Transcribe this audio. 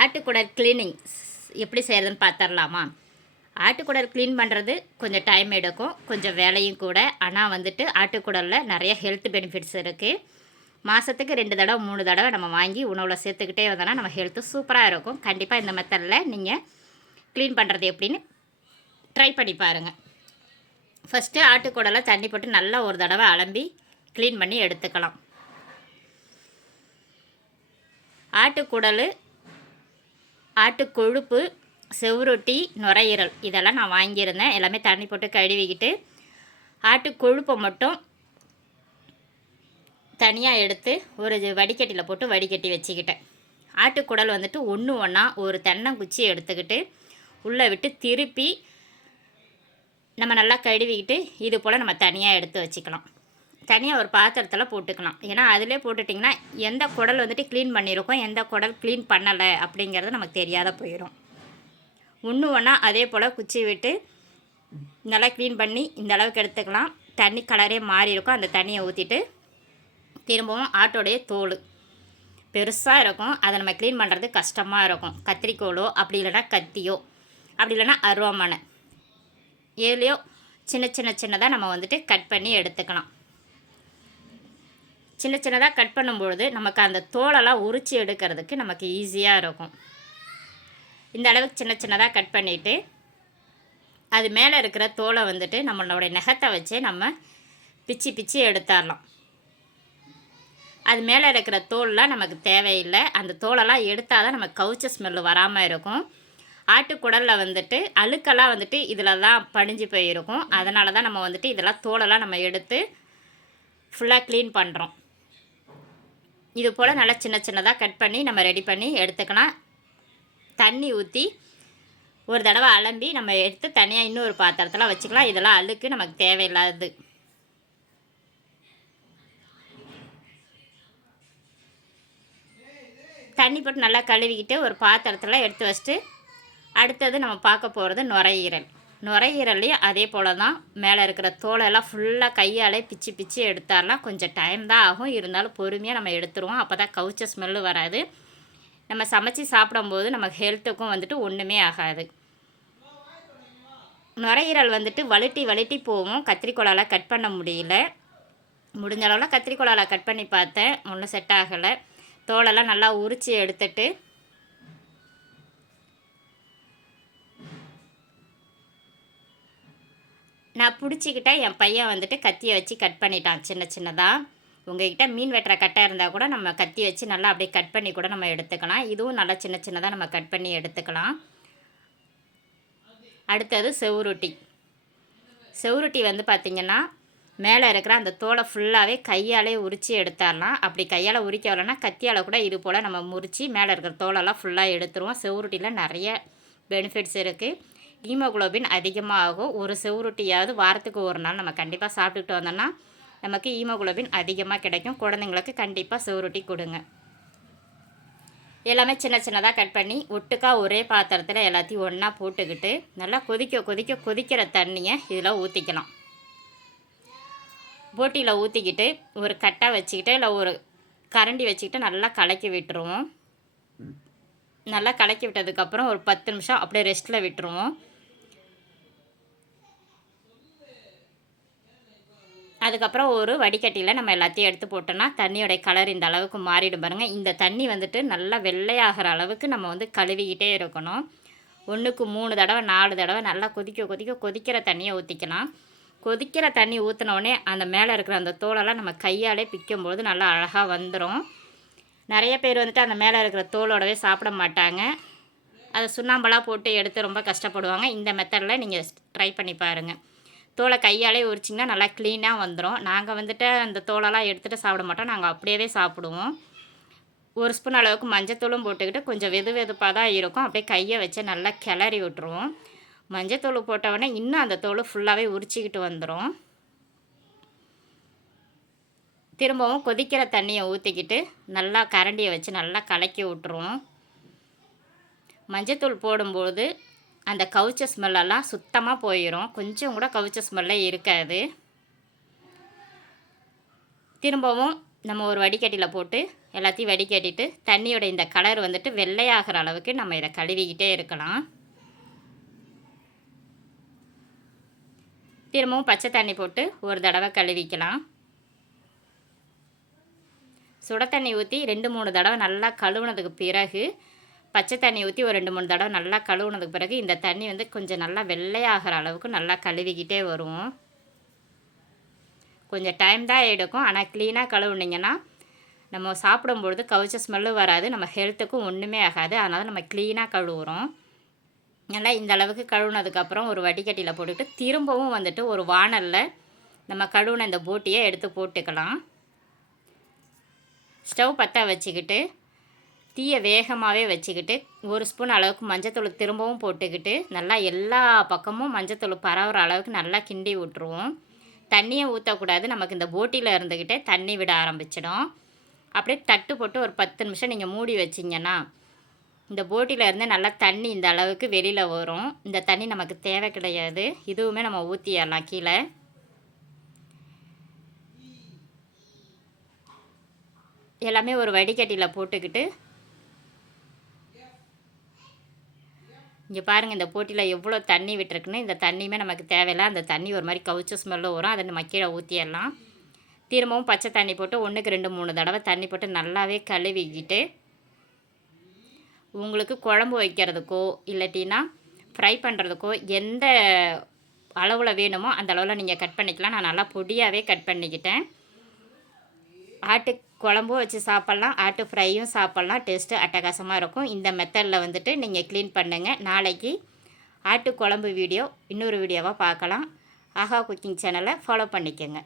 ஆட்டுக்குடல் cleaning எப்படி செய்கிறதுன்னு பார்த்துடலாமா? ஆட்டுக்குடல் க்ளீன் பண்ணுறது கொஞ்சம் டைம் எடுக்கும், கொஞ்சம் வேலையும் கூட. ஆனால் வந்துட்டு ஆட்டுக்குடலில் நிறைய ஹெல்த் பெனிஃபிட்ஸ் இருக்குது. மாதத்துக்கு 2 தடவை 3 தடவை நம்ம வாங்கி உணவில் சேர்த்துக்கிட்டே வந்தோன்னா நம்ம ஹெல்த்து சூப்பராக இருக்கும். கண்டிப்பாக இந்த மெத்தடில் நீங்கள் க்ளீன் பண்ணுறது எப்படின்னு ட்ரை பண்ணி பாருங்கள். ஃபஸ்ட்டு ஆட்டுக்குடலை தண்ணி போட்டு நல்லா ஒரு தடவை அலம்பி க்ளீன் பண்ணி எடுத்துக்கலாம். ஆட்டுக்குடல், ஆட்டுக்கொழுப்பு, செவுரொட்டி, நுரையீரல் இதெல்லாம் நான் வாங்கியிருந்தேன். எல்லாமே தண்ணி போட்டு கழுவிக்கிட்டு ஆட்டுக்கொழுப்பை மட்டும் தனியாக எடுத்து ஒரு வடிகட்டியில் போட்டு வடிகட்டி வச்சுக்கிட்டேன். ஆட்டுக்குடல் வந்துட்டு ஒன்று ஒன்றா ஒரு தென்னங்குச்சி எடுத்துக்கிட்டு உள்ளே விட்டு திருப்பி நம்ம நல்லா கழுவிக்கிட்டு இது போல் நம்ம தனியாக எடுத்து வச்சுக்கலாம். தனியாக ஒரு பாத்திரத்தில் போட்டுக்கலாம். ஏன்னா அதிலே போட்டுட்டிங்கன்னா எந்த குடல் வந்துட்டு க்ளீன் பண்ணியிருக்கோம், எந்த குடல் க்ளீன் பண்ணலை அப்படிங்கிறது நமக்கு தெரியாத போயிடும். ஒன்று ஒன்றா அதே போல் குச்சி விட்டு நல்லா க்ளீன் பண்ணி இந்த அளவுக்கு எடுத்துக்கலாம். தண்ணி கலரே மாறி இருக்கும். அந்த தண்ணியை ஊற்றிட்டு திரும்பவும் ஆட்டோடைய தோல் பெருசாக இருக்கும், அதை நம்ம க்ளீன் பண்ணுறது கஷ்டமாக இருக்கும். கத்திரிக்கோலோ அப்படி இல்லைன்னா கத்தியோ அப்படி இல்லைன்னா அருவாமனை ஏலையோ சின்னதாக நம்ம வந்துட்டு கட் பண்ணி எடுத்துக்கலாம். சின்னதாக கட் பண்ணும்பொழுது நமக்கு அந்த தோலெல்லாம் உரித்து எடுக்கிறதுக்கு நமக்கு ஈஸியாக இருக்கும். இந்த அளவுக்கு சின்னதாக கட் பண்ணிவிட்டு அது மேலே இருக்கிற தோலை வந்துட்டு நம்மளுடைய நகத்தை வச்சு நம்ம பிச்சு எடுத்துடலாம். அது மேலே இருக்கிற தோல்லாம் நமக்கு தேவையில்லை. அந்த தோலெல்லாம் எடுத்தால் தான் நமக்கு கவுச்ச ஸ்மெல்லு வராமல் இருக்கும். ஆட்டுக்குடலில் வந்துட்டு அழுக்கெல்லாம் வந்துட்டு இதில் தான் படிஞ்சு போயிருக்கும். அதனால தான் நம்ம வந்துட்டு இதெல்லாம் தோலெல்லாம் நம்ம எடுத்து ஃபுல்லாக க்ளீன் பண்ணுறோம். இது போல் நல்லா சின்னதாக கட் பண்ணி நம்ம ரெடி பண்ணி எடுத்துக்கலாம். தண்ணி ஊற்றி ஒரு தடவை அலம்பி நம்ம எடுத்து தனியாக இன்னொரு பாத்திரத்தில் வச்சுக்கலாம். இதெல்லாம் அழுக்கு நமக்கு தேவையில்லாதது. தண்ணி போட்டு நல்லா கழுவிக்கிட்டு ஒரு பாத்திரத்தில் எடுத்து வச்சுட்டு அடுத்தது நம்ம பார்க்க போகிறது நுரையீரல்லையும் அதே போல் தான் மேலே இருக்கிற தோலெல்லாம் ஃபுல்லாக கையாலே பிச்சு எடுத்தாலாம். கொஞ்சம் டைம் தான் ஆகும், இருந்தாலும் பொறுமையாக நம்ம எடுத்துருவோம். அப்போ தான் கவுச்ச ஸ்மெல்லு வராது. நம்ம சமைச்சி சாப்பிடும்போது நமக்கு ஹெல்த்துக்கும் வந்துட்டு ஒன்றுமே ஆகாது. நுரையீரல் வந்துட்டு வழுட்டி போகும். கத்திரிக்கோலால் கட் பண்ண முடியல. முடிஞ்ச அளவில் கத்திரிக்கோலால் கட் பண்ணி பார்த்தேன், ஒன்றும் செட் ஆகலை. தோலெல்லாம் நல்லா உரித்து எடுத்துட்டு நான் பிடிச்சிக்கிட்டேன். என் பையன் வந்துட்டு கத்தியை வச்சு கட் பண்ணிட்டான் சின்னதாக. உங்கள்கிட்ட மீன் வெட்டுற கட்டை இருந்தால் கூட நம்ம கத்தி வச்சு நல்லா அப்படியே கட் பண்ணி கூட நம்ம எடுத்துக்கலாம். இதுவும் நல்லா சின்னதாக நம்ம கட் பண்ணி எடுத்துக்கலாம். அடுத்தது செவுரொட்டி வந்து பார்த்திங்கன்னா மேலே இருக்கிற அந்த தோலை ஃபுல்லாகவே கையாலே உரித்து எடுத்துடலாம். அப்படி கையால் உரிக்கலைன்னா கத்தியால் கூட இது போல் நம்ம முறித்து மேலே இருக்கிற தோலெல்லாம் ஃபுல்லாக எடுத்துருவோம். செவுரொட்டியில் நிறைய பெனிஃபிட்ஸ் இருக்குது. ஹீமோகுளோபின் அதிகமாக ஆகும். ஒரு செவுரொட்டியாவது வாரத்துக்கு ஒரு நாள் நம்ம கண்டிப்பாக சாப்பிட்டுக்கிட்டு வந்தோம்னா நமக்கு ஹீமோகுளோபின் அதிகமாக கிடைக்கும். குழந்தைங்களுக்கு கண்டிப்பாக செவுரொட்டி கொடுங்க. எல்லாமே சின்னதாக கட் பண்ணி ஒட்டுக்கா ஒரே பாத்திரத்தில் எல்லாத்தையும் ஒன்றா போட்டுக்கிட்டு நல்லா கொதிக்கிற தண்ணியை இதில் ஊற்றிக்கலாம். போட்டியில் ஊற்றிக்கிட்டு ஒரு கட்டை வச்சுக்கிட்டு இல்லை ஒரு கரண்டி வச்சுக்கிட்டு நல்லா கலக்கி விட்டுருவோம். நல்லா கலக்கி விட்டதுக்கப்புறம் ஒரு 10 நிமிஷம் அப்படியே ரெஸ்ட்டில் விட்டுருவோம். அதுக்கப்புறம் ஒரு வடிகட்டியில் நம்ம எல்லாத்தையும் எடுத்து போட்டோன்னா தண்ணியோடைய கலர் இந்த அளவுக்கு மாறிடும் பாருங்கள். இந்த தண்ணி வந்துட்டு நல்லா வெள்ளையாகிற அளவுக்கு நம்ம வந்து கழுவிக்கிட்டே இருக்கணும். 1க்கு 3 தடவை 4 தடவை நல்லா கொதிக்கிற தண்ணியை ஊற்றிக்கலாம். கொதிக்கிற தண்ணி ஊற்றினோடனே அந்த மேலே இருக்கிற அந்த தோலெல்லாம் நம்ம கையாலே பிக்கும்போது நல்லா அழகாக வந்துடும். நிறைய பேர் வந்துட்டு அந்த மேலே இருக்கிற தோலோடவே சாப்பிட மாட்டாங்க. அதை சுண்ணாம்பெல்லாம் போட்டு எடுத்து ரொம்ப கஷ்டப்படுவாங்க. இந்த மெத்தடில் நீங்கள் ட்ரை பண்ணி பாருங்கள். தோலை கையாலே உரிச்சிங்கன்னா நல்லா க்ளீனாக வந்துடும். நாங்கள் வந்துட்டு அந்த தோலெல்லாம் எடுத்துகிட்டு சாப்பிட மாட்டோம், நாங்கள் அப்படியே சாப்பிடுவோம். ஒரு ஸ்பூன் அளவுக்கு மஞ்சத்தூளும் போட்டுக்கிட்டு கொஞ்சம் வெதுப்பாக தான் இருக்கும். அப்படியே கையை வச்சு நல்லா கிளறி விட்டுருவோம். மஞ்சத்தூள் போட்டவுடனே இன்னும் அந்த தோல் ஃபுல்லாகவே உரிச்சிக்கிட்டு வந்துடும். திரும்பவும் கொதிக்கிற தண்ணியை ஊற்றிக்கிட்டு நல்லா கரண்டியை வச்சு நல்லா கலக்கி விட்டுருவோம். மஞ்சத்தூள் போடும்போது அந்த கவுச்ச ஸ்மெல்லெல்லாம் சுத்தமாக போயிடும். கொஞ்சம் கூட கவுச்ச ஸ்மெல்லே இருக்காது. திரும்பவும் நம்ம ஒரு வடிகட்டியில் போட்டு எல்லாத்தையும் வடிகட்டிட்டு தண்ணியோட இந்த கலர் வந்துட்டு வெள்ளையாகிற அளவுக்கு நம்ம இதை கழுவிக்கிட்டே இருக்கலாம். திரும்பவும் பச்சை தண்ணி போட்டு ஒரு தடவை கழுவிக்கலாம். சுட தண்ணி ஊற்றி 2-3 தடவை நல்லா கழுவுனதுக்கு பிறகு பச்சை தண்ணி ஊற்றி ஒரு 2-3 தடவை நல்லா கழுவுனதுக்கு பிறகு இந்த தண்ணி வந்து கொஞ்சம் நல்லா வெள்ளையாகிற அளவுக்கு நல்லா கழுவிக்கிட்டே வருவோம். கொஞ்சம் டைம் தான் எடுக்கும். ஆனால் க்ளீனாக கழுவுனிங்கன்னா நம்ம சாப்பிடும்பொழுது கவுச்ச ஸ்மெல்லும் வராது, நம்ம ஹெல்த்துக்கும் ஒன்றுமே ஆகாது. அதனால் நம்ம க்ளீனாக கழுவுறோம். நல்லா இந்த அளவுக்கு கழுவுனதுக்கப்புறம் ஒரு வடிகட்டியில் போட்டுக்கிட்டு திரும்பவும் வந்துட்டு ஒரு வாணலில் நம்ம கழுவுன இந்த போட்டியை எடுத்து போட்டுக்கலாம். ஸ்டவ் பற்ற வச்சுக்கிட்டு தீயை வேகமாகவே வச்சுக்கிட்டு 1 ஸ்பூன் அளவுக்கு மஞ்சத்தூள் திரும்பவும் போட்டுக்கிட்டு நல்லா எல்லா பக்கமும் மஞ்சத்தூள் பரவுற அளவுக்கு நல்லா கிண்டி விட்ருவோம். தண்ணியை ஊற்றக்கூடாது, நமக்கு இந்த போட்டியில் இருந்துக்கிட்டே தண்ணி விட ஆரம்பிச்சிடும். அப்படியே தட்டு போட்டு ஒரு 10 நிமிஷம் நீங்கள் மூடி வச்சிங்கன்னா இந்த போட்டியில் இருந்து நல்லா தண்ணி இந்த அளவுக்கு வெளியில் வரும். இந்த தண்ணி நமக்கு தேவை கிடையாது, இதுவுமே நம்ம ஊற்றிடலாம் கீழே. எல்லாமே ஒரு வடிகட்டியில் போட்டுக்கிட்டு இங்கே பாருங்கள், இந்த போட்டியில் எவ்வளோ தண்ணி விட்டுருக்குன்னு. இந்த தண்ணியுமே நமக்கு தேவையில்லை. அந்த தண்ணி ஒரு மாதிரி கவுச்ச ஸ்மெல்லும் வரும், அதை நம்ம கீழே ஊற்றிடலாம். திரும்பவும் பச்சை தண்ணி போட்டு 1க்கு 2-3 தடவை தண்ணி போட்டு நல்லாவே கழுவிக்கிட்டு உங்களுக்கு குழம்பு வைக்கிறதுக்கோ இல்லாட்டினா ஃப்ரை பண்ணுறதுக்கோ எந்த அளவில் வேணுமோ அந்த அளவில் நீங்கள் கட் பண்ணிக்கலாம். நான் நல்லா பொடியாகவே கட் பண்ணிக்கிட்டேன். ஆட்டு குழம்பும் வச்சு சாப்பிட்லாம், ஆட்டு ஃப்ரையும் சாப்பிட்லாம். டேஸ்ட்டு அட்டகாசமாக இருக்கும். இந்த மெத்தடில் வந்துட்டு நீங்கள் க்ளீன் பண்ணுங்கள். நாளைக்கு ஆட்டு குழம்பு வீடியோ இன்னொரு வீடியோவாக பார்க்கலாம். ஆஹா குக்கிங் சேனலை ஃபாலோ பண்ணிக்கோங்க.